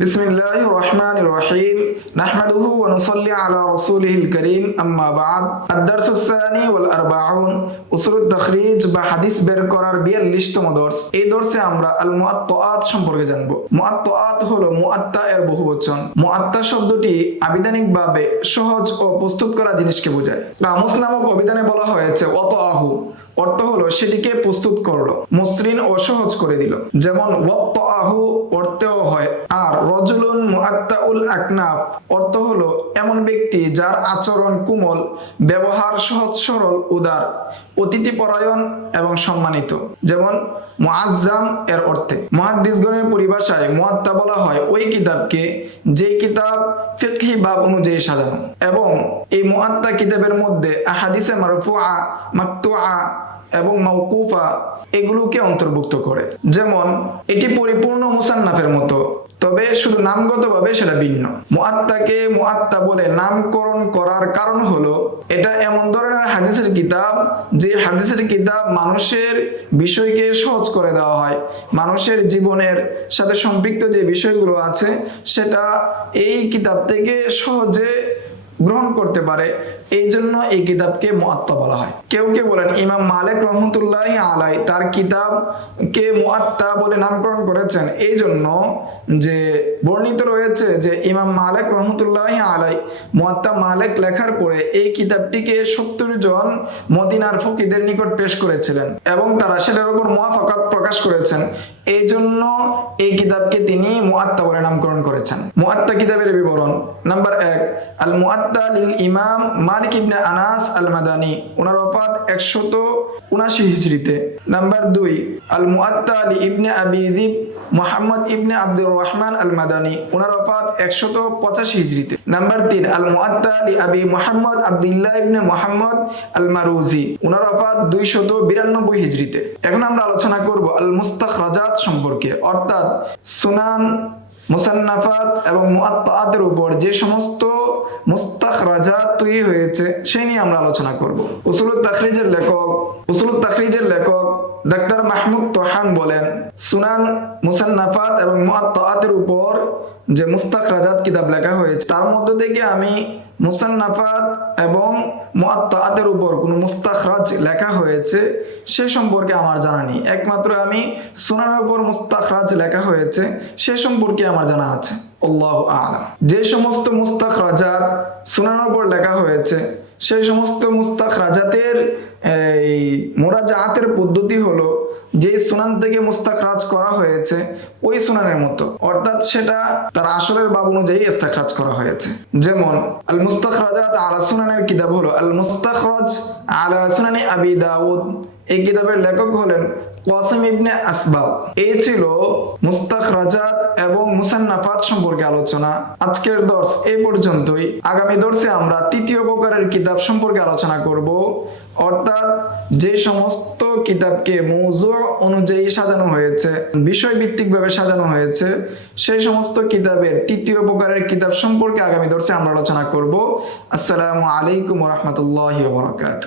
বিসমিল্লাহির রহমানির রহিম নাহমাদুহু ওয়া নুসাল্লি আলা রাসূলিহিল কারীম আম্মা বা'দ আদ-দারসুস সানি ওয়াল আরবাউন উসুলুত তাখরিজ বা হাদিস বের করার 42তম দর্স। এই দর্সে আমরা আল মুআত্তাআত সম্পর্কে জানব। মুআত্তাআত হলো মুআত্তা এর বহুবচন। মুআত্তা শব্দটি আবিধানিকভাবে সহজ ও প্রস্তুত করা জিনিসকে বোঝায়। কামুস নামক অভিধানে বলা হয়েছে ওয়াতাআহু, অর্থ হলো সেটিকে প্রস্তুত করলো, মসৃণ ও সহজ করে দিল। যেমন ওয়াত্তাআহু অর্থেও হয়। আর রজুলুন মুআত্তাউল আকনাফ অর্থ হলো এমন ব্যক্তি যার আচরণ কোমল, ব্যবহার সহজ সরল, উদার, অতিথিপরায়ণ এবং সম্মানিত। যেমন মুআজ্জাম এর অর্থে। মুহাদ্দিসগণের পরিভাষায় মুআত্তা বলা হয় ওই কিতাবকে যে কিতাব ফিকহি বাব অনুযায়ী সাজানো, এবং এই মুআত্তা কিতাবের মধ্যে আহাদিসে মারফুআ, মাকতুআ এবং মাওকুফা এগুলোকে অন্তর্ভুক্ত করে। যেমন এটি পরিপূর্ণ মুসান্নাফের মতো, তবে শুধু নামগতভাবে সেটা ভিন্ন। মুআত্তাকে মুআত্তা বলে নামকরণ করার কারণ হলো এটা এমন ধরনের হাদিসের কিতাব যে হাদিসের কিতাব মানুষের বিষয়কে সহজ করে দেওয়া হয়। মানুষের জীবনের সাথে সম্পৃক্ত যে বিষয়গুলো আছে সেটা এই কিতাব থেকে সহজে গ্রহণ করতে পারে, এই জন্য এই কিতাবকে মুআত্তা বলা হয়। কেউ কে বলেন ইমাম মালিক রহমতুল্লাহি আলাই তার কিতাবকে মুআত্তা বলে নামকরণ করেছেন এই জন্য যে বর্ণিত রয়েছে যে ইমাম মালিক রহমতুল্লাহি আলাই মুআত্তা মালিক লেখার পরে এই কিতাবটিকে 70 জন মদিনার ফকিহদের নিকট পেশ করেছিলেন এবং তারা সেটার উপর মুওয়াফাকাত প্রকাশ করেছেন। এই জন্য এই কিতাবকে তিনি মুআত্তা বলে নামকরণ করেছেন। মুআত্তা কিতাবের বিবরণ। নাম্বার 1, আল মুআত্তা লিল ইমাম মালিক ইবনে আনাস আল মাদানী, ওনার ওফাত 179 হিজরিতে। নাম্বার 2, আল মুআত্তা লি ইবনে আবি যিব মুহাম্মদ ইবনে আব্দুর রহমান আল মাদানী, ওনার ওফাত 185 হিজরিতে। নাম্বার 3, আল মুআত্তা লি আবি মুহাম্মদ আব্দুল্লাহ ইবনে মুহাম্মদ আল মারুজি, ওনার ওফাত 292 হিজরিতে। এখন আমরা আলোচনা করব আল মুস্তাখরাজাত সম্পর্কে, অর্থাৎ সুনান, মুসান্নাফাত এবং মুআত্তাআতের উপর যে সমস্ত মুস্তাখরাজাত তৈরি হয়েছে সেই নিয়ে আমরা আলোচনা করব। উসুলুত তাখরিজের লেখক ডাক্তার মাহমুদ তোহান বলেন, সুনান, মুসান্নাফাত এবং মুআত্তাআতের উপর যে মুস্তাখরাজাত কিতাব লেখা হয়েছে তার মধ্য থেকে আমি মুসান্নাফাত এবং মুআত্তাআতের উপর কোন মুস্তাখরাজ লেখা হয়েছে সে সম্পর্কে আমার জানা নেই। একমাত্র আমি সুনানের উপর মুস্তাখরাজ লেখা হয়েছে সে সম্পর্কে আমার জানা আছে। আল্লাহু আ'লাম। যে সমস্ত মুস্তাখরাজাত সুনানের উপর লেখা হয়েছে সেই সমস্ত মুস্তাখরাজাতের এই মুরাজাআতের পদ্ধতি হলো যে সুনান থেকে মুস্তাখরাজ করা হয়েছে ওই সুনানের মতো, অর্থাৎ সেটা তার আসলের বাব অনুযায়ী ইস্তেখরাজ করা হয়েছে। যেমন আল মুস্তাখরাজাত আলা সুনানের কিতাব হলো আল মুস্তাখরাজ আলা সুনানি আবি দাউদ। এই কিতাবের লেখক হলেন কাসিম ইবনে আসবাব। এই ছিল মুস্তাখরাজাত এবং মুসান্নাফাত সম্পর্কে আলোচনা। আজকের দর্স এই পর্যন্তই। আগামী দর্সে আমরা তৃতীয় প্রকারের কিতাব সম্পর্কে আলোচনা করব, অর্থাৎ যে সমস্ত কিতাবকে মৌজু অনুযায়ী সাজানো হয়েছে, বিষয় ভিত্তিক ভাবে সাজানো হয়েছে, সেই সমস্ত কিতাবের তৃতীয় প্রকারের কিতাব সম্পর্কে আগামী দর্সে আমরা আলোচনা করব। আসসালামু আলাইকুম ওয়া রাহমাতুল্লাহি ওয়া বারাকাতুহু।